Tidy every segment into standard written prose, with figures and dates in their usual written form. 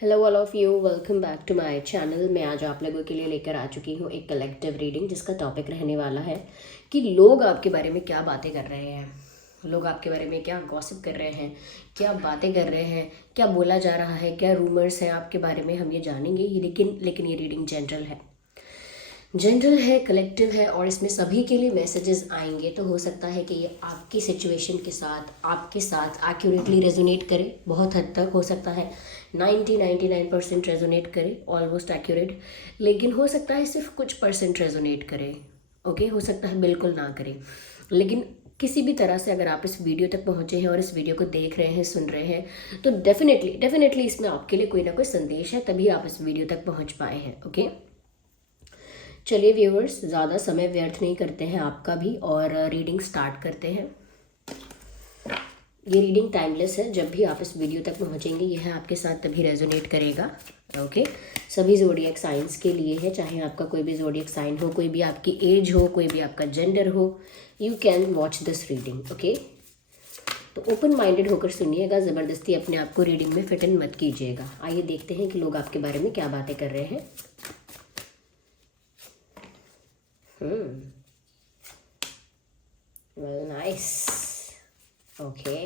Hello all of you, welcome back to my channel. मैं आज आप लोगों के लिए लेकर आ चुकी हूँ एक कलेक्टिव रीडिंग जिसका टॉपिक रहने वाला है कि लोग आपके बारे में क्या बातें कर रहे हैं। लोग आपके बारे में क्या गॉसिप कर रहे हैं, क्या बातें कर रहे हैं, क्या बोला जा रहा है, क्या रूमर्स हैं आपके बारे में, हम ये जानेंगे। लेकिन ये रीडिंग जनरल है, कलेक्टिव है और इसमें सभी के लिए मैसेजेस आएंगे। तो हो सकता है कि ये आपकी सिचुएशन के साथ आपके साथ एक्यूरेटली रेजोनेट करे। बहुत हद तक हो सकता है 99% रेजोनेट करे, ऑलमोस्ट एक्यूरेट। लेकिन हो सकता है सिर्फ कुछ परसेंट रेजोनेट करे। ओके, हो सकता है बिल्कुल ना करे। लेकिन किसी भी तरह से अगर आप इस वीडियो तक पहुंचे हैं और इस वीडियो को देख रहे हैं, सुन रहे हैं, तो डेफिनेटली इसमें आपके लिए कोई ना कोई संदेश है, तभी आप इस वीडियो तक पहुंच पाए हैं। ओके, चलिए व्यूअर्स, ज़्यादा समय व्यर्थ नहीं करते हैं आपका भी और रीडिंग स्टार्ट करते हैं। ये रीडिंग टाइमलेस है, जब भी आप इस वीडियो तक पहुंचेंगे यह आपके साथ तभी रेजोनेट करेगा। ओके, सभी जोडियक साइंस के लिए है, चाहे आपका कोई भी जोडियक साइन हो, कोई भी आपकी एज हो, कोई भी आपका जेंडर हो, you can watch this reading. Okay, तो ओपन माइंडेड होकर सुनिएगा, ज़बरदस्ती अपने आप को रीडिंग में फिट इन मत कीजिएगा। आइए देखते हैं कि लोग आपके बारे में क्या बातें कर रहे हैं। Well nice. ओके,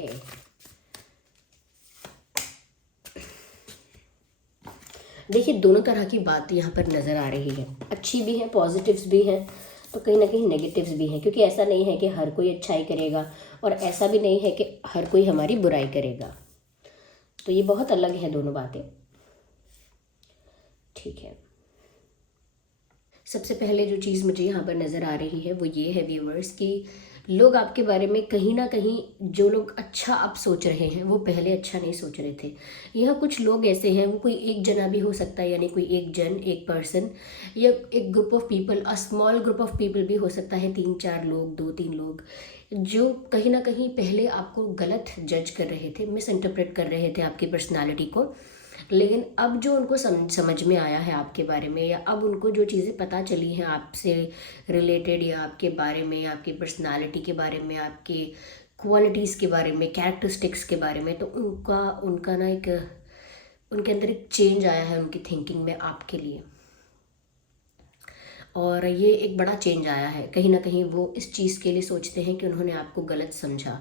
देखिए दोनों तरह की बात यहाँ पर नज़र आ रही है, अच्छी भी है, पॉजिटिव्स भी हैं, तो कहीं ना कहीं नेगेटिव्स भी हैं। क्योंकि ऐसा नहीं है कि हर कोई अच्छाई करेगा और ऐसा भी नहीं है कि हर कोई हमारी बुराई करेगा। तो ये बहुत अलग है दोनों बातें। ठीक है, सबसे पहले जो चीज़ मुझे यहाँ पर नज़र आ रही है वो ये है व्यूअर्स कि लोग आपके बारे में कहीं ना कहीं, जो लोग अच्छा अब सोच रहे हैं वो पहले अच्छा नहीं सोच रहे थे। यहाँ कुछ लोग ऐसे हैं, वो कोई एक जना भी हो सकता है, यानी कोई एक जन, एक पर्सन या एक group of people, a small group of people भी हो सकता है, 3-4 लोग, 2-3 लोग, जो कहीं ना कहीं पहले आपको गलत जज कर रहे थे, मिस इंटरप्रेट कर रहे थे आपकी पर्सनालिटी को। लेकिन अब जो उनको समझ में आया है आपके बारे में, या अब उनको जो चीज़ें पता चली हैं आपसे रिलेटेड, या आपके बारे में, आपकी पर्सनालिटी के बारे में, आपके क्वालिटीज़ के बारे में, कैरेक्टरिस्टिक्स के बारे में, तो उनका उनका ना एक, उनके अंदर एक चेंज आया है उनकी थिंकिंग में आपके लिए। और ये एक बड़ा चेंज आया है। कहीं ना कहीं वो इस चीज़ के लिए सोचते हैं कि उन्होंने आपको गलत समझा।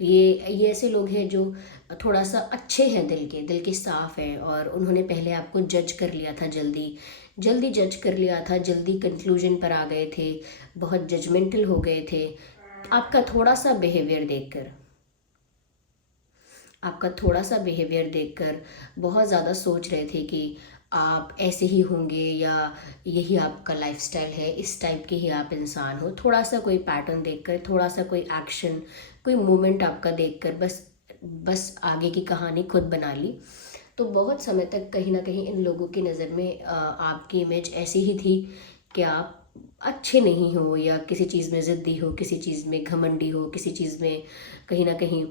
ये ऐसे लोग हैं जो थोड़ा सा अच्छे हैं, दिल के साफ़ हैं, और उन्होंने पहले आपको जज कर लिया था, जल्दी जज कर लिया था, जल्दी कंक्लूजन पर आ गए थे, बहुत जजमेंटल हो गए थे। आपका थोड़ा सा बिहेवियर देखकर आपका थोड़ा सा बिहेवियर देखकर बहुत ज़्यादा सोच रहे थे कि आप ऐसे ही होंगे, या यही आपका लाइफस्टाइल है, इस टाइप के ही आप इंसान हो। थोड़ा सा कोई पैटर्न देखकर, थोड़ा सा कोई एक्शन, कोई मोमेंट आपका देखकर बस बस आगे की कहानी खुद बना ली। तो बहुत समय तक कहीं ना कहीं इन लोगों की नज़र में आपकी इमेज ऐसी ही थी कि आप अच्छे नहीं हो, या किसी चीज़ में ज़िद्दी हो, किसी चीज़ में घमंडी हो, किसी चीज़ में कहीं ना कहीं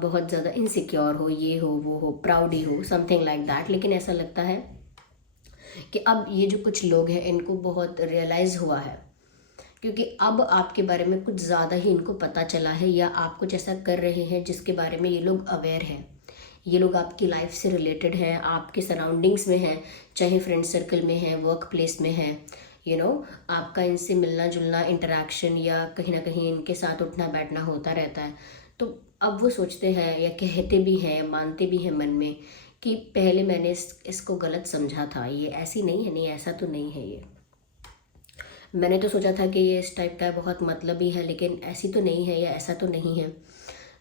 बहुत ज़्यादा इनसिक्योर हो, ये हो, वो हो, प्राउडी हो, समथिंग लाइक दैट। लेकिन ऐसा लगता है कि अब ये जो कुछ लोग हैं इनको बहुत रियलाइज़ हुआ है, क्योंकि अब आपके बारे में कुछ ज़्यादा ही इनको पता चला है, या आप कुछ ऐसा कर रहे हैं जिसके बारे में ये लोग अवेयर हैं। ये लोग आपकी लाइफ से रिलेटेड हैं, आपके सराउंडिंग्स में हैं, चाहे फ्रेंड सर्कल में हैं, वर्क प्लेस में हैं, आपका इनसे मिलना जुलना, इंटरेक्शन, या कहीं ना कहीं इनके साथ उठना बैठना होता रहता है। तो अब वो सोचते हैं, या कहते भी हैं, मानते भी हैं मन में कि पहले मैंने इसको गलत समझा था, ये ऐसी नहीं है, नहीं ऐसा तो नहीं है, ये मैंने तो सोचा था कि ये इस टाइप का बहुत मतलबी है, लेकिन ऐसी तो नहीं है, या ऐसा तो नहीं है।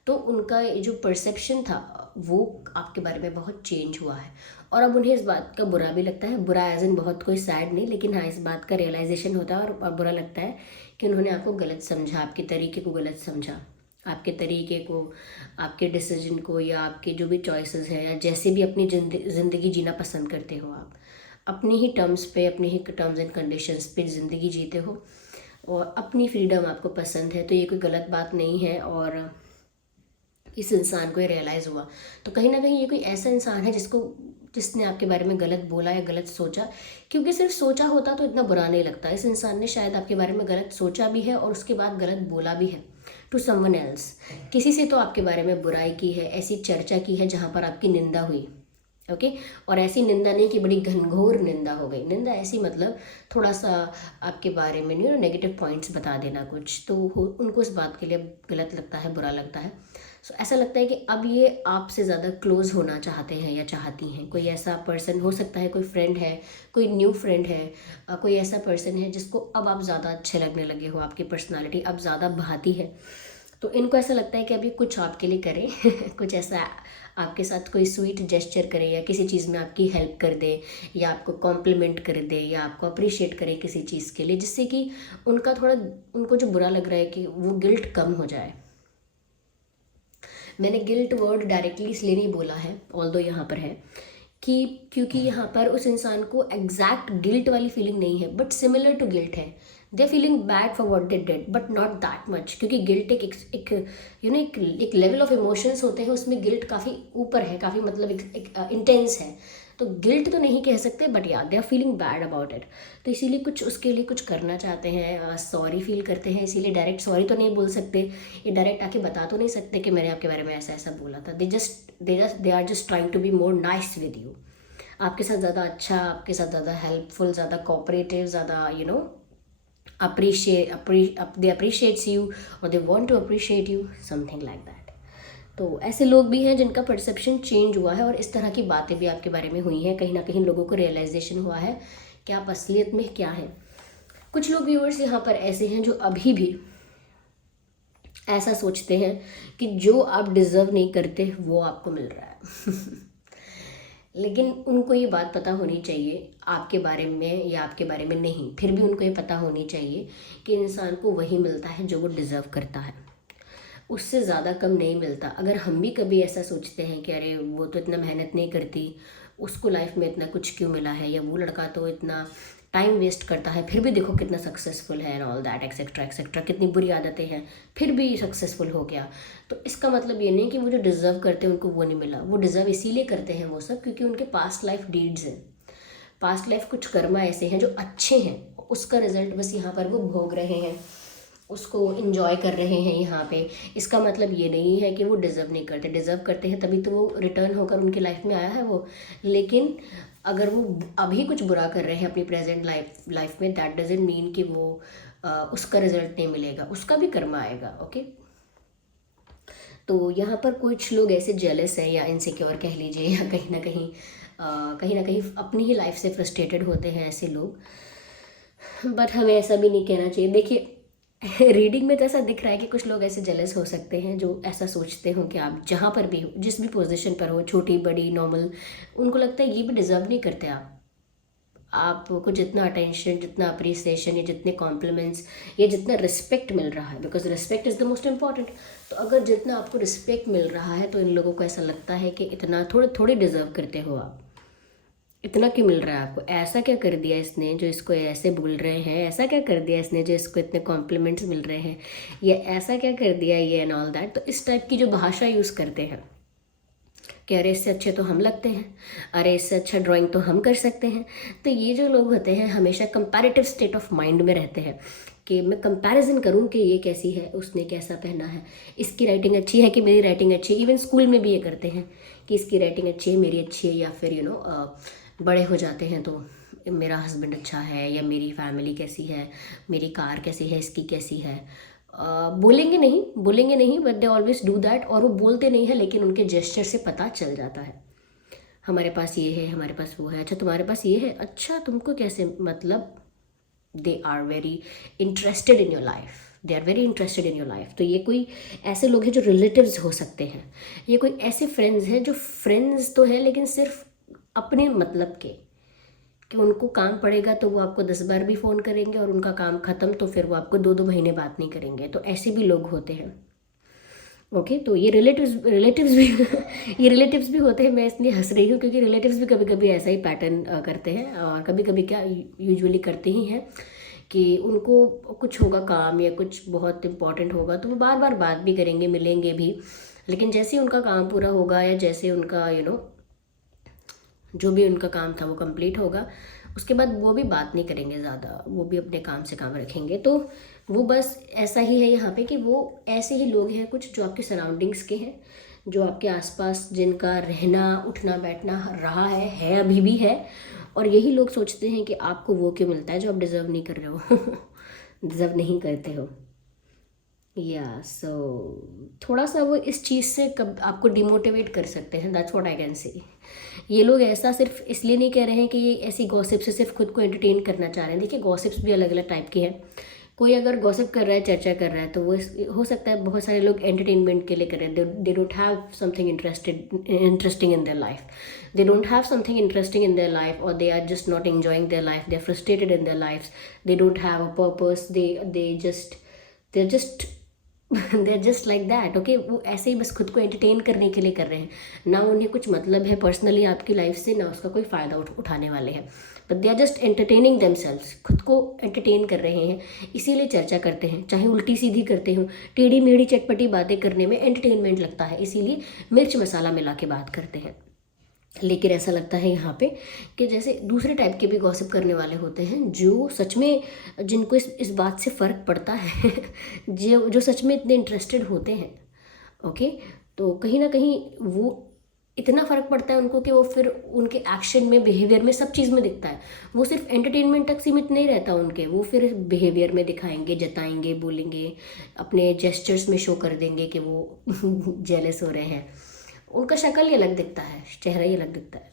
तो उनका ये जो परसेप्शन था वो आपके बारे में बहुत चेंज हुआ है। और अब उन्हें इस बात का बुरा भी लगता है, बुरा एज इन बहुत कोई सैड नहीं, लेकिन हाँ, इस बात का रियलाइजेशन होता है और बुरा लगता है कि उन्होंने आपको गलत समझा, आपके तरीके को गलत समझा, आपके तरीके को, आपके डिसीजन को, या आपके जो भी चॉइसेस हैं, या जैसे भी अपनी ज़िंदगी जीना पसंद करते हो, आप अपनी ही टर्म्स पे, अपनी ही टर्म्स एंड कंडीशंस पे ज़िंदगी जीते हो, और अपनी फ्रीडम आपको पसंद है, तो ये कोई गलत बात नहीं है। और इस इंसान को ये रियलाइज़ हुआ, तो कहीं ना कहीं ये कोई ऐसा इंसान है जिसने आपके बारे में गलत बोला या गलत सोचा। क्योंकि सिर्फ सोचा होता तो इतना बुरा नहीं लगता। इस इंसान ने शायद आपके बारे में गलत सोचा भी है और उसके बाद गलत बोला भी है टू समवन एल्स। किसी से तो आपके बारे में बुराई की है, ऐसी चर्चा की है जहाँ पर आपकी निंदा हुई। ओके। और ऐसी निंदा नहीं कि बड़ी घनघोर निंदा हो गई, निंदा ऐसी मतलब थोड़ा सा आपके बारे में नेगेटिव पॉइंट्स बता देना कुछ, तो उनको इस बात के लिए गलत लगता है, बुरा लगता है। सो ऐसा लगता है कि अब ये आपसे ज़्यादा क्लोज होना चाहते हैं या चाहती हैं। कोई ऐसा पर्सन हो सकता है, कोई फ्रेंड है, कोई न्यू फ्रेंड है, कोई ऐसा पर्सन है जिसको अब आप ज़्यादा अच्छे लगने लगे हो, आपकी पर्सनालिटी अब ज़्यादा भाती है। तो इनको ऐसा लगता है कि अभी कुछ आपके लिए करें कुछ ऐसा आपके साथ कोई स्वीट जेस्चर करे, या किसी चीज़ में आपकी हेल्प कर दे, या आपको कॉम्प्लीमेंट कर दे, या आपको अप्रिशिएट करे किसी चीज़ के लिए, जिससे कि उनका थोड़ा, उनको जो बुरा लग रहा है कि वो गिल्ट कम हो जाए। मैंने गिल्ट वर्ड डायरेक्टली इसलिए नहीं बोला है, ऑल्दो यहाँ पर है कि क्योंकि यहाँ पर उस इंसान को एग्जैक्ट गिल्ट वाली फीलिंग नहीं है, बट सिमिलर टू गिल्ट है। They feeling bad for what they did, but not that much, क्योंकि गिल्ट एक एक लेवल ऑफ इमोशंस होते हैं, उसमें गिल्ट काफ़ी ऊपर है, काफ़ी मतलब एक इंटेंस है। तो गिल्ट तो नहीं कह सकते, but yeah they are feeling bad about it. तो इसीलिए कुछ उसके लिए कुछ करना चाहते हैं, सॉरी फील करते हैं, इसीलिए डायरेक्ट सॉरी तो नहीं बोल सकते, ये डायरेक्ट आके बता तो नहीं सकते कि मैंने आपके बारे में ऐसा ऐसा बोला था। They are just trying to be more nice with you, आपके साथ ज़्यादा अच्छा, आपके साथ ज़्यादा हेल्पफुल, ज़्यादा कोऑपरेटिव, ज़्यादा they appreciates you, or they want to appreciate you, something like that। तो ऐसे लोग भी हैं जिनका परसेप्शन चेंज हुआ है, और इस तरह की बातें भी आपके बारे में हुई हैं, कहीं ना कहीं लोगों को रियलाइजेशन हुआ है कि आप असलियत में क्या है। कुछ लोग व्यूअर्स यहाँ पर ऐसे हैं जो अभी भी ऐसा सोचते हैं कि जो आप डिज़र्व नहीं करते वो आपको मिल रहा है लेकिन उनको ये बात पता होनी चाहिए आपके बारे में, या आपके बारे में नहीं, फिर भी उनको ये पता होनी चाहिए कि इंसान को वही मिलता है जो वो डिज़र्व करता है, उससे ज़्यादा कम नहीं मिलता। अगर हम भी कभी ऐसा सोचते हैं कि अरे वो तो इतना मेहनत नहीं करती, उसको लाइफ में इतना कुछ क्यों मिला है, या वो लड़का तो इतना टाइम वेस्ट करता है फिर भी देखो कितना सक्सेसफुल है, and all that etcetera etcetera, कितनी बुरी आदतें हैं फिर भी सक्सेसफुल हो गया, तो इसका मतलब ये नहीं कि वो जो डिज़र्व करते हैं उनको वो नहीं मिला। वो डिज़र्व इसीलिए करते हैं वो सब क्योंकि उनके पास्ट लाइफ डीड्स हैं, पास्ट लाइफ कुछ कर्मा ऐसे हैं जो अच्छे हैं, उसका रिजल्ट बस यहाँ पर वो भोग रहे हैं, उसको इंजॉय कर रहे हैं यहाँ पे। इसका मतलब ये नहीं है कि वो डिज़र्व नहीं करते, डिज़र्व करते हैं तभी तो वो रिटर्न होकर उनकी लाइफ में आया है वो। लेकिन अगर वो अभी कुछ बुरा कर रहे हैं अपनी प्रेजेंट लाइफ में, दैट डजेंट मीन कि वो उसका रिजल्ट नहीं मिलेगा, उसका भी कर्म आएगा। ओके, तो यहाँ पर कुछ लोग ऐसे जेलस हैं या इनसिक्योर कह लीजिए, या कहीं ना कहीं अपनी ही लाइफ से फ्रस्ट्रेटेड होते हैं ऐसे लोग, बट हमें ऐसा भी नहीं कहना चाहिए। देखिए रीडिंग में तो ऐसा दिख रहा है कि कुछ लोग ऐसे जेलस हो सकते हैं जो ऐसा सोचते हो कि आप जहाँ पर भी हो, जिस भी पोजीशन पर हो, छोटी बड़ी नॉर्मल, उनको लगता है ये भी डिज़र्व नहीं करते आपको जितना अटेंशन, जितना अप्रिसिएशन, या जितने कॉम्प्लीमेंट्स, या जितना रिस्पेक्ट मिल रहा है, because respect is the most important. तो अगर जितना आपको रिस्पेक्ट मिल रहा है तो इन लोगों को ऐसा लगता है कि इतना थोड़े डिज़र्व करते हो आप, इतना क्यों मिल रहा है आपको, ऐसा क्या कर दिया इसने जो इसको ऐसे बोल रहे हैं, ऐसा क्या कर दिया इसने जो इसको इतने कॉम्प्लीमेंट्स मिल रहे हैं, या ऐसा क्या कर दिया ये एंड ऑल दैट। तो इस टाइप की जो भाषा यूज़ करते हैं कि अरे इससे अच्छे तो हम लगते हैं, अरे इससे अच्छा ड्राइंग तो हम कर सकते हैं। तो ये जो लोग होते हैं हमेशा कंपैरेटिव स्टेट ऑफ माइंड में रहते हैं कि मैं कंपैरिजन करूं कि ये कैसी है, उसने कैसा पहना है, इसकी राइटिंग अच्छी है कि मेरी राइटिंग अच्छी है। इवन स्कूल में भी ये करते हैं कि इसकी राइटिंग अच्छी है, मेरी अच्छी है, या फिर बड़े हो जाते हैं तो मेरा हस्बैंड अच्छा है, या मेरी फैमिली कैसी है, मेरी कार कैसी है, इसकी कैसी है। बोलेंगे नहीं but they always do that. और वो बोलते नहीं है लेकिन उनके जेस्चर से पता चल जाता है, हमारे पास ये है, हमारे पास वो है, अच्छा तुम्हारे पास ये है, अच्छा तुमको कैसे, मतलब they are very interested in your life, they are very interested in your life. तो ये कोई ऐसे लोग हैं जो रिलेटिव्स हो सकते हैं, ये कोई ऐसे फ्रेंड्स हैं जो फ्रेंड्स तो हैं लेकिन सिर्फ अपने मतलब के, कि उनको काम पड़ेगा तो वो आपको 10 बार भी फ़ोन करेंगे, और उनका काम ख़त्म तो फिर वो आपको 2-2 महीने बात नहीं करेंगे। तो ऐसे भी लोग होते हैं। ओके, तो ये रिलेटिव्स भी ये रिलेटिव्स भी होते हैं। मैं इसलिए हंस रही हूँ क्योंकि रिलेटिव्स भी कभी कभी ऐसा ही पैटर्न करते हैं, और कभी कभी क्या यूजुअली करते ही हैं कि उनको कुछ होगा काम या कुछ बहुत इंपॉर्टेंट होगा तो वो बार बार बात भी करेंगे, मिलेंगे भी, लेकिन जैसे ही उनका काम पूरा होगा या जैसे उनका जो भी उनका काम था वो कंप्लीट होगा, उसके बाद वो भी बात नहीं करेंगे ज़्यादा, वो भी अपने काम से काम रखेंगे। तो वो बस ऐसा ही है यहाँ पे कि वो ऐसे ही लोग हैं कुछ जो आपके सराउंडिंग्स के हैं, जो आपके आसपास जिनका रहना उठना बैठना रहा है अभी भी है, और यही लोग सोचते हैं कि आपको वो क्यों मिलता है जो आप डिज़र्व नहीं कर रहे हो डिज़र्व नहीं करते हो। या सो थोड़ा सा वो इस चीज़ से कब आपको डिमोटिवेट कर सकते हैं, that's what I can say. ये लोग ऐसा सिर्फ इसलिए नहीं कह रहे हैं कि ये ऐसी गॉसिप से सिर्फ खुद को एंटरटेन करना चाह रहे हैं। देखिए गॉसिप्स भी अलग अलग टाइप की हैं। कोई अगर गॉसिप कर रहा है, चर्चा कर रहा है, तो वो हो सकता है बहुत सारे लोग एंटरटेनमेंट के लिए कर रहे हैं। They don't have something interesting in their life, they don't have something interesting in their life, और they are just not enjoying their life, they are frustrated in their life, they don't have a purpose, they just they just like that. Okay, वो ऐसे ही बस खुद को entertain करने के लिए कर रहे हैं, ना उन्हें कुछ मतलब है पर्सनली आपकी लाइफ से, ना उसका कोई फ़ायदा उठाने वाले हैं, but they are just entertaining themselves, खुद को एंटरटेन कर रहे हैं, इसीलिए चर्चा करते हैं। चाहे उल्टी सीधी करते हो, टेढ़ी मेढ़ी चटपटी बातें करने में एंटरटेनमेंट लगता है, इसीलिए मिर्च मसाला मिला के बात करते हैं। लेकिन ऐसा लगता है यहाँ पे कि जैसे दूसरे टाइप के भी गॉसिप करने वाले होते हैं, जो सच में जिनको इस बात से फ़र्क पड़ता है जो सच में इतने इंटरेस्टेड होते हैं। ओके, तो कहीं ना कहीं वो इतना फ़र्क पड़ता है उनको कि वो फिर उनके एक्शन में, बिहेवियर में, सब चीज़ में दिखता है। वो सिर्फ एंटरटेनमेंट तक सीमित नहीं रहता उनके, वो फिर बिहेवियर में दिखाएंगे, जताएंगे, बोलेंगे, अपने जेस्चर्स में शो कर देंगे कि वो जेलस हो रहे हैं। उनका शक्ल ही अलग दिखता है, चेहरा ही अलग दिखता है।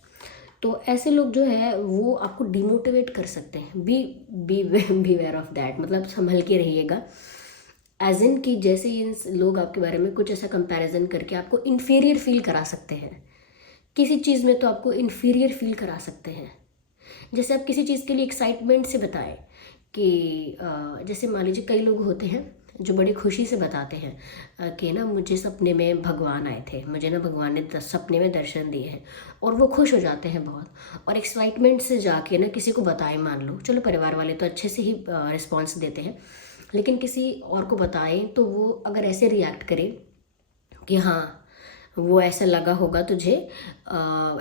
तो ऐसे लोग जो है वो आपको डिमोटिवेट कर सकते हैं। बी वेयर ऑफ दैट, मतलब संभल के रहिएगा। एज इन कि जैसे इन लोग आपके बारे में कुछ ऐसा कंपैरिजन करके आपको इन्फीरियर फील करा सकते हैं। किसी चीज़ में तो आपको इन्फीरियर फील करा सकते हैं। जैसे आप किसी चीज़ के लिए एक्साइटमेंट से बताएं कि जैसे मान लीजिए कई लोग होते हैं जो बड़ी खुशी से बताते हैं कि ना मुझे सपने में भगवान आए थे, मुझे ना भगवान ने सपने में दर्शन दिए हैं, और वो खुश हो जाते हैं बहुत, और एक्साइटमेंट से जाके ना किसी को बताएं। मान लो चलो परिवार वाले तो अच्छे से ही रिस्पॉन्स देते हैं, लेकिन किसी और को बताएं तो वो अगर ऐसे रिएक्ट करे कि हाँ वो ऐसा लगा होगा तुझे,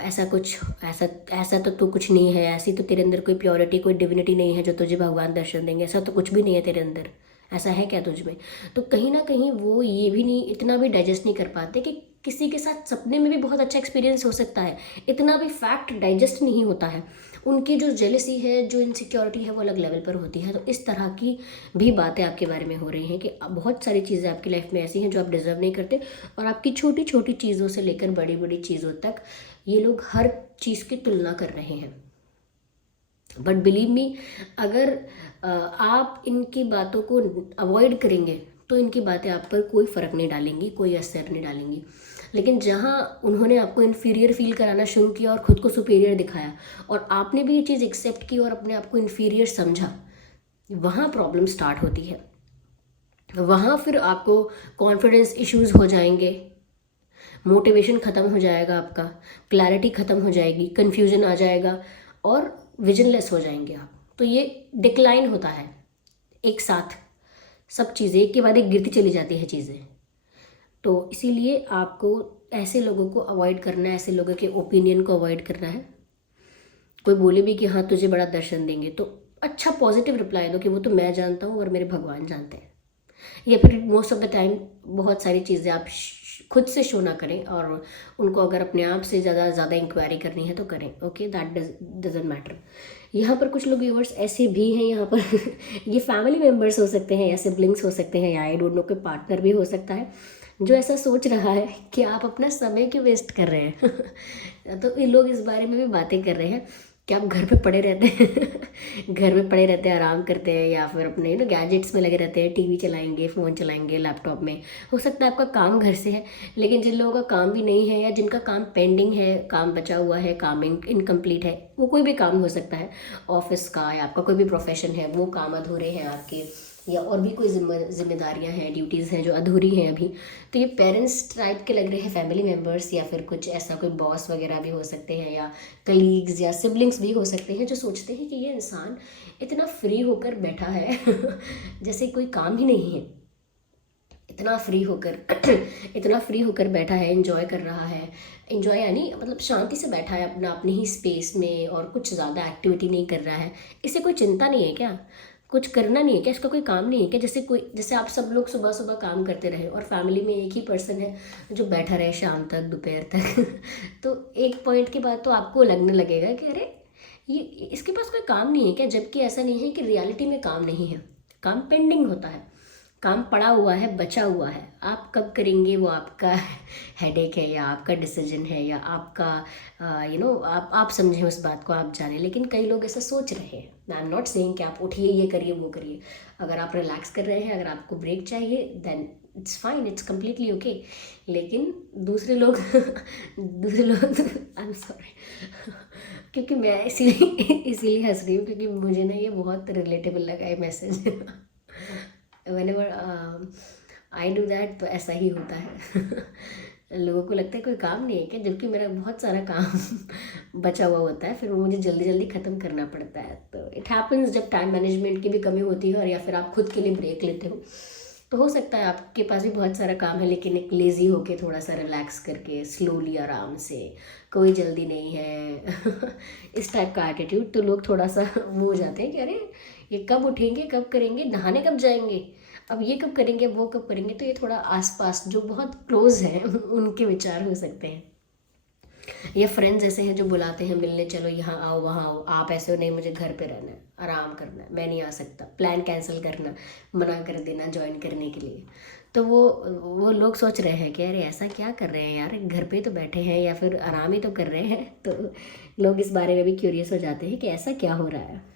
ऐसा कुछ, ऐसा ऐसा तो तू कुछ नहीं है, ऐसी तो तेरे अंदर कोई प्योरिटी, कोई डिविनिटी नहीं है जो तुझे भगवान दर्शन देंगे, ऐसा तो कुछ भी नहीं है तेरे अंदर, ऐसा है क्या तुझ में। तो कहीं ना कहीं वो ये भी नहीं, इतना भी डाइजेस्ट नहीं कर पाते कि किसी के साथ सपने में भी बहुत अच्छा एक्सपीरियंस हो सकता है, इतना भी फैक्ट डाइजेस्ट नहीं होता है। उनकी जो जेलसी है, जो इनसिक्योरिटी है, वो अलग लेवल पर होती है। तो इस तरह की भी बातें आपके बारे में हो रही हैं कि बहुत सारी चीज़ें आपकी लाइफ में ऐसी हैं जो आप डिज़र्व नहीं करते, और आपकी छोटी छोटी चीज़ों से लेकर बड़ी बड़ी चीज़ों तक ये लोग हर चीज़ की तुलना कर रहे हैं। बट बिलीव मी, अगर आप इनकी बातों को अवॉइड करेंगे तो इनकी बातें आप पर कोई फ़र्क नहीं डालेंगी, कोई असर नहीं डालेंगी। लेकिन जहाँ उन्होंने आपको इन्फीरियर फील कराना शुरू किया और ख़ुद को सुपीरियर दिखाया, और आपने भी ये चीज़ एक्सेप्ट की और अपने आप को इन्फीरियर समझा, वहाँ प्रॉब्लम स्टार्ट होती है। वहाँ फिर आपको कॉन्फिडेंस इश्यूज़ हो जाएंगे, मोटिवेशन ख़त्म हो जाएगा आपका, क्लैरिटी ख़त्म हो जाएगी, कन्फ्यूजन आ जाएगा, और विजनलेस हो जाएंगे आप। तो ये डिक्लाइन होता है एक साथ, सब चीज़ें एक के बाद एक गिरती चली जाती है चीज़ें। तो इसीलिए आपको ऐसे लोगों को अवॉइड करना है, ऐसे लोगों के ओपिनियन को अवॉइड करना है। कोई बोले भी कि हाँ तुझे बड़ा दर्शन देंगे, तो अच्छा पॉजिटिव रिप्लाई दो कि वो तो मैं जानता हूँ और मेरे भगवान जानते हैं। या फिर मोस्ट ऑफ द टाइम बहुत सारी चीज़ें आप खुद से शो ना करें, और उनको अगर अपने आप से ज़्यादा इंक्वायरी करनी है तो करें। Okay, that doesn't matter. यहाँ पर कुछ लोग व्यूअर्स ऐसे भी हैं यहाँ पर ये फैमिली मेम्बर्स हो सकते हैं, या सिबलिंग्स हो सकते हैं, या आई डोंट नो कोई पार्टनर भी हो सकता है, जो ऐसा सोच रहा है कि आप अपना समय क्यों वेस्ट कर रहे हैं तो ये लोग इस बारे में भी बातें कर रहे हैं कि आप घर पे पड़े रहते हैं घर में पड़े रहते हैं, आराम करते हैं, या फिर अपने गैजेट्स में लगे रहते हैं, टीवी चलाएंगे, फ़ोन चलाएंगे, लैपटॉप में। हो सकता है आपका काम घर से है, लेकिन जिन लोगों का काम भी नहीं है, या जिनका काम पेंडिंग है, काम बचा हुआ है, काम इनकम्प्लीट है, वो कोई भी काम हो सकता है ऑफिस का, या आपका कोई भी प्रोफेशन है, वो काम अधूरे हैं आपके, या और भी कोई जिम्मेदारियां हैं, ड्यूटीज़ हैं जो अधूरी हैं अभी। तो ये पेरेंट्स टाइप के लग रहे हैं, फैमिली मेम्बर्स, या फिर कुछ ऐसा कोई बॉस वगैरह भी हो सकते हैं, या कलीग्स या सिबलिंग्स भी हो सकते हैं, जो सोचते हैं कि ये इंसान इतना फ्री होकर बैठा है जैसे कोई काम ही नहीं है, इतना फ्री होकर इतना फ्री होकर बैठा है, एंजॉय कर रहा है। एंजॉय यानी मतलब शांति से बैठा है अपने ही स्पेस में, और कुछ ज़्यादा एक्टिविटी नहीं कर रहा है। इसे कोई चिंता नहीं है क्या? कुछ करना नहीं है क्या, इसका कोई काम नहीं है क्या? जैसे आप सब लोग सुबह सुबह काम करते रहे और फैमिली में एक ही पर्सन है जो बैठा रहे शाम तक, दोपहर तक तो एक पॉइंट के बाद तो आपको लगने लगेगा कि अरे ये इसके पास कोई काम नहीं है क्या? जबकि ऐसा नहीं है कि रियलिटी में काम नहीं है, काम पेंडिंग होता है, काम पड़ा हुआ है, बचा हुआ है। आप कब करेंगे वो आपका हेडेक है, या आपका डिसीजन है, या आपका आप समझें उस बात को, आप जाने। लेकिन कई लोग ऐसा सोच रहे हैं। आई एम नॉट सेइंग कि आप उठिए, ये करिए, वो करिए। अगर आप रिलैक्स कर रहे हैं, अगर आपको ब्रेक चाहिए, then it's fine, it's completely okay. लेकिन दूसरे लोग आई एम सॉरी क्योंकि मैं इसीलिए हंस रही हूँ क्योंकि मुझे ना ये बहुत रिलेटेबल लगा ये message whenever I do that, तो ऐसा ही होता है लोगों को लगता है कोई काम नहीं है क्या, जबकि मेरा बहुत सारा काम बचा हुआ होता है, फिर वो मुझे जल्दी जल्दी ख़त्म करना पड़ता है। तो इट हैपन्स जब टाइम मैनेजमेंट की भी कमी होती है, और या फिर आप खुद के लिए ब्रेक लेते हो, तो हो सकता है आपके पास भी बहुत सारा काम है, लेकिन एक लेज़ी होके थोड़ा सा रिलैक्स करके स्लोली आराम से, कोई जल्दी नहीं है इस टाइप का एटीट्यूड, तो लोग थोड़ा सा वो हो जाते हैं कि अरे ये कब उठेंगे, कब करेंगे, नहाने कब जाएंगे, अब ये कब करेंगे, वो कब करेंगे। तो ये थोड़ा आसपास जो बहुत क्लोज हैं उनके विचार हो सकते हैं। या फ्रेंड्स ऐसे हैं जो बुलाते हैं मिलने, चलो यहाँ आओ, वहाँ आओ, आप ऐसे हो, नहीं मुझे घर पे रहना है, आराम करना है, मैं नहीं आ सकता, प्लान कैंसिल करना, मना कर देना ज्वाइन करने के लिए। तो वो लोग सोच रहे हैं कि अरे ऐसा क्या कर रहे हैं यार, घर पे तो बैठे हैं, या फिर आराम ही तो कर रहे हैं। तो लोग इस बारे में भी क्यूरियस हो जाते हैं कि ऐसा क्या हो रहा है।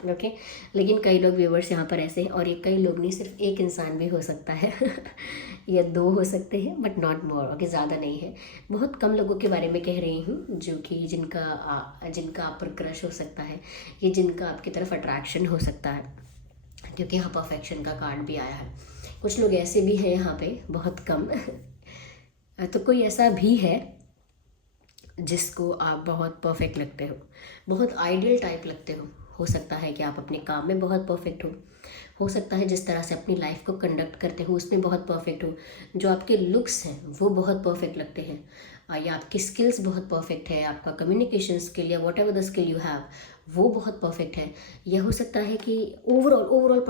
ओके लेकिन कई लोग व्यूवर्स यहाँ पर ऐसे हैं, और ये कई लोग नहीं, सिर्फ एक इंसान भी हो सकता है या दो हो सकते हैं, बट नॉट मोर। ओके ज़्यादा नहीं है, बहुत कम लोगों के बारे में कह रही हूँ जो कि जिनका आप पर क्रश हो सकता है, या जिनका आपकी तरफ अट्रैक्शन हो सकता है, क्योंकि यहाँ परफेक्शन का कार्ड भी आया है। कुछ लोग ऐसे भी हैं यहाँ पे, बहुत कम तो कोई ऐसा भी है जिसको आप बहुत परफेक्ट लगते बहुत आइडियल टाइप लगते हो सकता है कि आप अपने काम में बहुत परफेक्ट हो सकता है जिस तरह से अपनी लाइफ को कंडक्ट करते हो उसमें बहुत परफेक्ट हो, जो आपके लुक्स हैं वो बहुत परफेक्ट लगते हैं, या आपकी स्किल्स बहुत परफेक्ट है, आपका कम्युनिकेशन स्किल या what ever the skill you have वो बहुत परफेक्ट है। यह हो सकता है कि ओवरऑल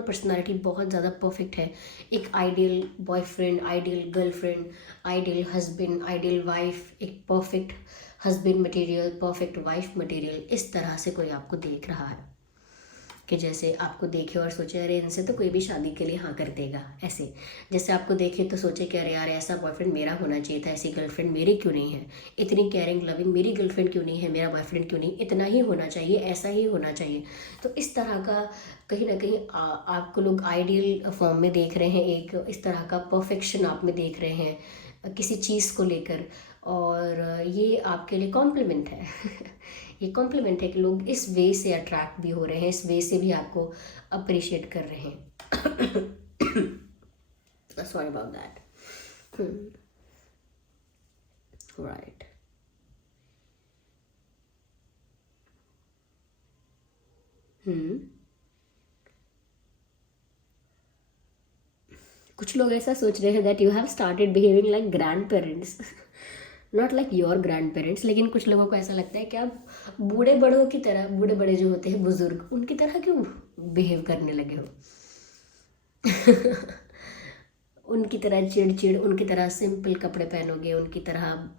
पर्सनालिटी बहुत ज़्यादा परफेक्ट है, एक ideal boyfriend, ideal girlfriend, ideal husband, ideal wife, एक perfect husband material, perfect wife material. इस तरह से कोई आपको देख रहा है कि जैसे आपको देखे और सोचे अरे इनसे तो कोई भी शादी के लिए हाँ कर देगा, ऐसे जैसे आपको देखे तो सोचे कि अरे यार ऐसा बॉयफ्रेंड मेरा होना चाहिए था, ऐसी गर्लफ्रेंड मेरी क्यों नहीं है, इतनी केयरिंग लविंग मेरी गर्लफ्रेंड क्यों नहीं है, मेरा बॉयफ्रेंड क्यों नहीं, इतना ही होना चाहिए, ऐसा ही होना चाहिए। तो इस तरह का कहीं ना कहीं आपको लोग आइडियल फॉर्म में देख रहे हैं, एक इस तरह का परफेक्शन आप में देख रहे हैं किसी चीज़ को लेकर, और ये आपके लिए कॉम्प्लीमेंट है ये कॉम्प्लीमेंट है कि लोग इस वे से अट्रैक्ट भी हो रहे हैं, इस वे से भी आपको अप्रिशिएट कर रहे हैं सॉरी अबाउट दैट। राइट, कुछ लोग ऐसा सोच रहे हैं that you have started behaving like grand parents not like your grand parents, लेकिन कुछ लोगों को ऐसा लगता है कि आप बूढ़े बड़ों की तरह, बूढ़े बड़े जो होते हैं बुजुर्ग, उनकी तरह क्यों बिहेव करने लगे हो उनकी तरह चिड़ उनकी तरह सिंपल कपड़े पहनोगे, उनकी तरह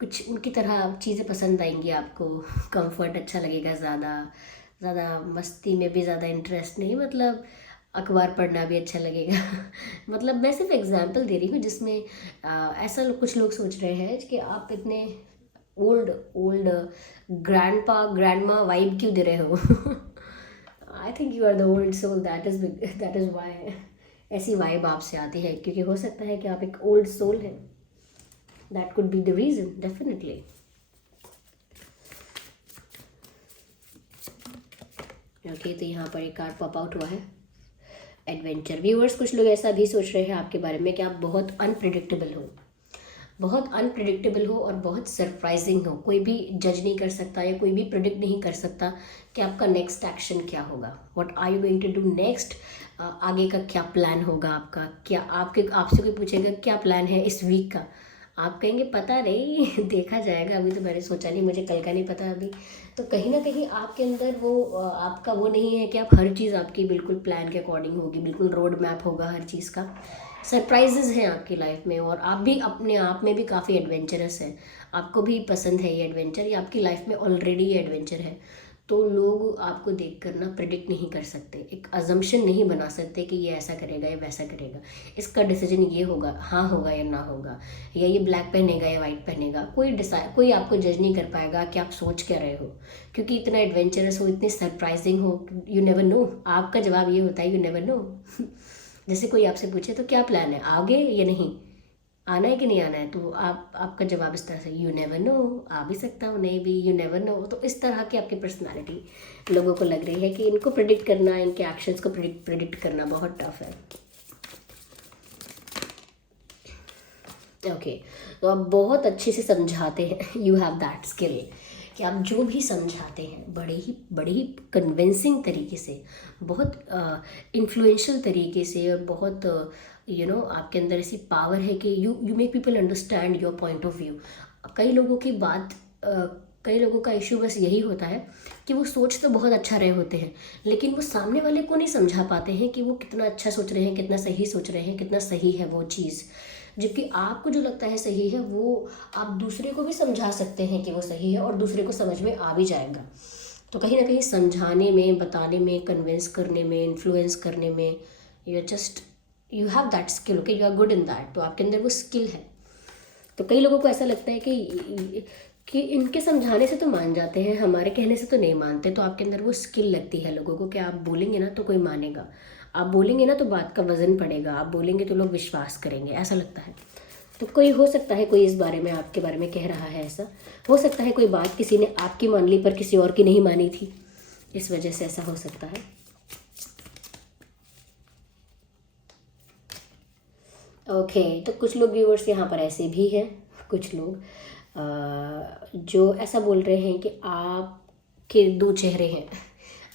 कुछ उनकी तरह चीज़ें पसंद आएंगी आपको, कंफर्ट अच्छा लगेगा, ज़्यादा ज़्यादा मस्ती में भी ज़्यादा इंटरेस्ट नहीं, मतलब अखबार पढ़ना भी अच्छा लगेगा मतलब मैं सिर्फ एग्जांपल दे रही हूँ जिसमें ऐसा कुछ लोग सोच रहे हैं कि आप इतने old old grandma vibe क्यों दे रहे हो I think you are the old soul, that is why ऐसी वाइब आपसे आती है, क्योंकि हो सकता है कि आप एक ओल्ड सोल हैं, that could be the reason definitely. Okay तो यहाँ पर एक कार्ड पॉप आउट हुआ है, एडवेंचर। व्यूअर्स कुछ लोग ऐसा भी सोच रहे हैं आपके बारे में कि आप बहुत अनप्रिडिक्टेबल हो और बहुत सरप्राइजिंग हो, कोई भी जज नहीं कर सकता या कोई भी प्रिडिक्ट नहीं कर सकता कि आपका नेक्स्ट एक्शन क्या होगा, what are you going to do next, आगे का क्या प्लान होगा आपका, क्या आपसे कोई पूछेगा क्या प्लान है इस वीक का, आप कहेंगे पता नहीं देखा जाएगा, अभी तो मैंने सोचा नहीं, मुझे कल का नहीं पता अभी। तो कहीं ना कहीं आपके अंदर वो आपका वो नहीं है कि आप हर चीज़ आपकी बिल्कुल प्लान के अकॉर्डिंग होगी, बिल्कुल रोड मैप होगा हर चीज़ का। सरप्राइजेज हैं आपकी लाइफ में, और आप भी अपने आप में भी काफ़ी एडवेंचरस हैं। आपको भी पसंद है ये एडवेंचर, या आपकी लाइफ में ऑलरेडी ये एडवेंचर है। तो लोग आपको देख कर ना प्रिडिक्ट नहीं कर सकते, एक अजम्पशन नहीं बना सकते कि ये ऐसा करेगा या वैसा करेगा, इसका डिसीजन ये होगा, हाँ होगा या ना होगा, या ये ब्लैक पहनेगा या वाइट पहनेगा। कोई आपको जज नहीं कर पाएगा कि आप सोच क्या रहे हो, क्योंकि इतना एडवेंचरस हो, इतनी सरप्राइजिंग हो, यू नेवर नो। आपका जवाब ये होता है यू नेवर नो। जैसे कोई आपसे पूछे तो क्या प्लान है, आगे या नहीं, आना है कि नहीं आना है, तो आपका जवाब इस तरह से, यू नेवर नो, आ भी सकता हूँ नहीं भी, यू नेवर नो। तो इस तरह की आपकी पर्सनालिटी लोगों को लग रही है कि इनको प्रिडिक्ट करना, इनके एक्शंस को प्रिडिक्ट करना बहुत टफ है। ओके, तो आप बहुत अच्छे से समझाते हैं, यू हैव दैट स्किल, कि आप जो भी समझाते हैं बड़े ही कन्विंसिंग तरीके से, बहुत इन्फ्लुएंशियल तरीके से, और बहुत आपके अंदर ऐसी पावर है कि you make people understand your point of view. कई लोगों की बात कई लोगों का इशू बस यही होता है कि वो सोच तो बहुत अच्छा रहे होते हैं, लेकिन वो सामने वाले को नहीं समझा पाते हैं कि वो कितना अच्छा सोच रहे हैं, कितना सही सोच रहे हैं, कितना सही है वो चीज़। जबकि आपको जो लगता है सही है, वो आप दूसरे को भी समझा सकते हैं कि वो सही है, और दूसरे को समझ में आ भी जाएगा। तो कहीं ना कहीं समझाने में, बताने में, कन्विंस करने में, इन्फ्लुएंस करने में, you have that skill, okay, you are good in that. तो आपके अंदर वो स्किल है। तो कई लोगों को ऐसा लगता है कि इनके समझाने से तो मान जाते हैं, हमारे कहने से तो नहीं मानते। तो आपके अंदर वो स्किल लगती है लोगों को कि आप बोलेंगे ना तो कोई मानेगा, आप बोलेंगे ना तो बात का वजन पड़ेगा, आप बोलेंगे तो लोग विश्वास करेंगे, ऐसा लगता है। तो कोई हो सकता है कोई इस बारे में, आपके बारे में कह रहा है ऐसा, हो सकता है कोई बात किसी ने आपकी मान ली पर किसी और की नहीं मानी थी, इस वजह से ऐसा हो सकता है। ओके, तो कुछ लोग व्यूवर्स यहाँ पर ऐसे भी हैं, कुछ लोग जो ऐसा बोल रहे हैं कि आपके दो चेहरे हैं,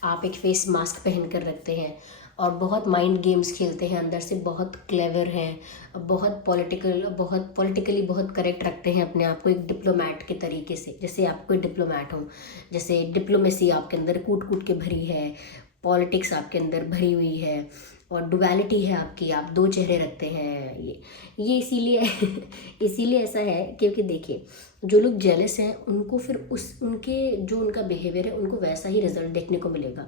आप एक फेस मास्क पहन कर रखते हैं, और बहुत माइंड गेम्स खेलते हैं, अंदर से बहुत क्लेवर हैं, बहुत पॉलिटिकली बहुत करेक्ट रखते हैं अपने आप को, एक डिप्लोमेट के तरीके से, जैसे आप कोई डिप्लोमेट हो, जैसे डिप्लोमेसी आपके अंदर कूट कूट के भरी है, पॉलिटिक्स आपके अंदर भरी हुई है, और डुअलिटी है आपकी, आप दो चेहरे रखते हैं। ये इसीलिए इसीलिए ऐसा है क्योंकि देखिए, जो लोग जेलस हैं उनको फिर जो उनका बिहेवियर है, उनको वैसा ही रिजल्ट देखने को मिलेगा।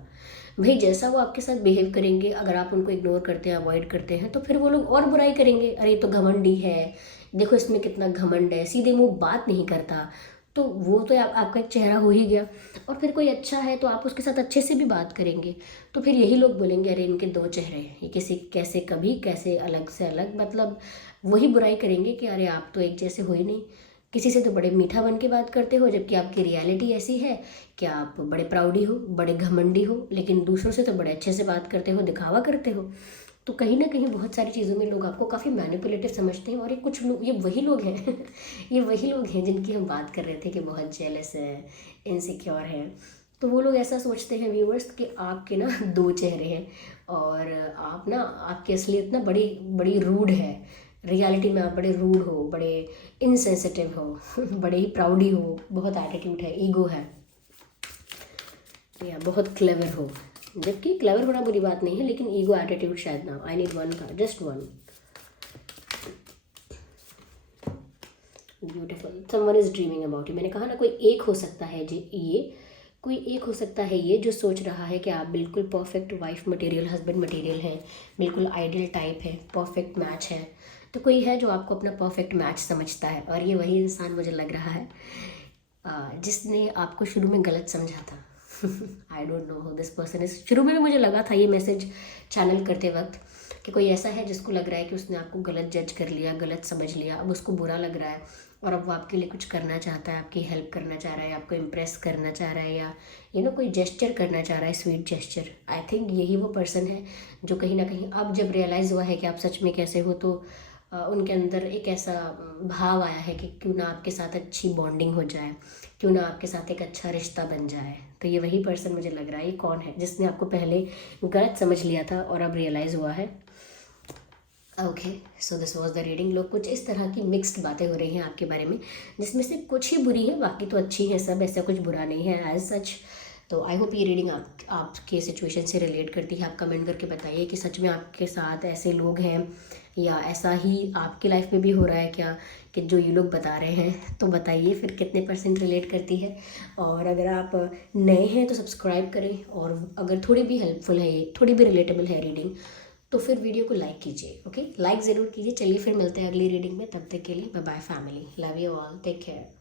भाई जैसा वो आपके साथ बिहेव करेंगे, अगर आप उनको इग्नोर करते हैं, अवॉइड करते हैं, तो फिर वो लोग और बुराई करेंगे, अरे ये तो घमंडी है, देखो इसमें कितना घमंड है, सीधे मुंह बात नहीं करता। तो वो तो आपका एक चेहरा हो ही गया। और फिर कोई अच्छा है तो आप उसके साथ अच्छे से भी बात करेंगे, तो फिर यही लोग बोलेंगे अरे इनके दो चेहरे हैं, ये किसी कैसे कभी कैसे अलग से अलग, मतलब वही बुराई करेंगे कि अरे आप तो एक जैसे हो ही नहीं, किसी से तो बड़े मीठा बन के बात करते हो, जबकि आपकी रियलिटी ऐसी है कि आप बड़े प्राउडी हो, बड़े घमंडी हो, लेकिन दूसरों से तो बड़े अच्छे से बात करते हो, दिखावा करते हो। तो कहीं ना कहीं बहुत सारी चीज़ों में लोग आपको काफ़ी मैनिपुलेटिव समझते हैं, और ये कुछ लोग, ये वही लोग हैं ये वही लोग हैं जिनकी हम बात कर रहे थे कि बहुत जेलस है, इनसिक्योर है। तो वो लोग ऐसा सोचते हैं व्यूअर्स कि आपके ना दो चेहरे हैं, और आप ना, आपकी असलियत ना बड़ी बड़ी रूड है, रियलिटी में आप बड़े रूड हो, बड़े इनसेंसिटिव हो बड़े ही प्राउडी हो, बहुत एटीट्यूड है, ईगो है, या बहुत क्लेवर हो। जबकि क्लेवर होना बुरी बात नहीं है, लेकिन ईगो एटीट्यूड शायद ना, आई नीड वन का, just one. Beautiful, someone is dreaming about you. मैंने कहा ना कोई एक हो सकता है जी, ये कोई एक हो सकता है ये जो सोच रहा है कि आप बिल्कुल perfect wife material, husband material हैं, बिल्कुल आइडियल टाइप है, परफेक्ट मैच है। तो कोई है जो आपको अपना परफेक्ट मैच समझता है, और ये वही इंसान मुझे लग रहा है जिसने आपको शुरू में गलत समझा था। I don't know who this person is. शुरू में भी मुझे लगा था ये मैसेज चैनल करते वक्त कि कोई ऐसा है जिसको लग रहा है कि उसने आपको गलत जज कर लिया, गलत समझ लिया, अब उसको बुरा लग रहा है, और अब वो आपके लिए कुछ करना चाहता है, आपकी हेल्प करना चाह रहा है, आपको इम्प्रेस करना चाह रहा है, या कोई जेस्चर करना चाह रहा है, स्वीट जेस्चर। आई थिंक यही वो पर्सन है जो कहीं ना कहीं अब जब रियलाइज़ हुआ है कि आप सच में कैसे हो, तो उनके अंदर एक ऐसा भाव आया है कि क्यों ना आपके साथ अच्छी बॉन्डिंग हो जाए, क्यों ना आपके साथ एक अच्छा रिश्ता बन जाए। तो ये वही पर्सन मुझे लग रहा है। ये कौन है जिसने आपको पहले गलत समझ लिया था और अब रियलाइज़ हुआ है? Okay, so this was the reading. लोग कुछ इस तरह की मिक्स्ड बातें हो रही हैं आपके बारे में, जिसमें से कुछ ही बुरी है, बाकी तो अच्छी है सब, ऐसा कुछ बुरा नहीं है एज सच। तो आई होप ये रीडिंग आपके सिचुएशन से रिलेट करती है। आप कमेंट करके बताइए कि सच में आपके साथ ऐसे लोग हैं या ऐसा ही आपकी लाइफ में भी हो रहा है क्या, कि जो ये लोग बता रहे हैं। तो बताइए फिर कितने % रिलेट करती है। और अगर आप नए हैं तो सब्सक्राइब करें, और अगर थोड़ी भी हेल्पफुल है ये, थोड़ी भी रिलेटेबल है रीडिंग, तो फिर वीडियो को लाइक कीजिए। ओके, लाइक ज़रूर कीजिए। चलिए फिर मिलते हैं अगली रीडिंग में, तब तक के लिए bye bye family, love you all, take care.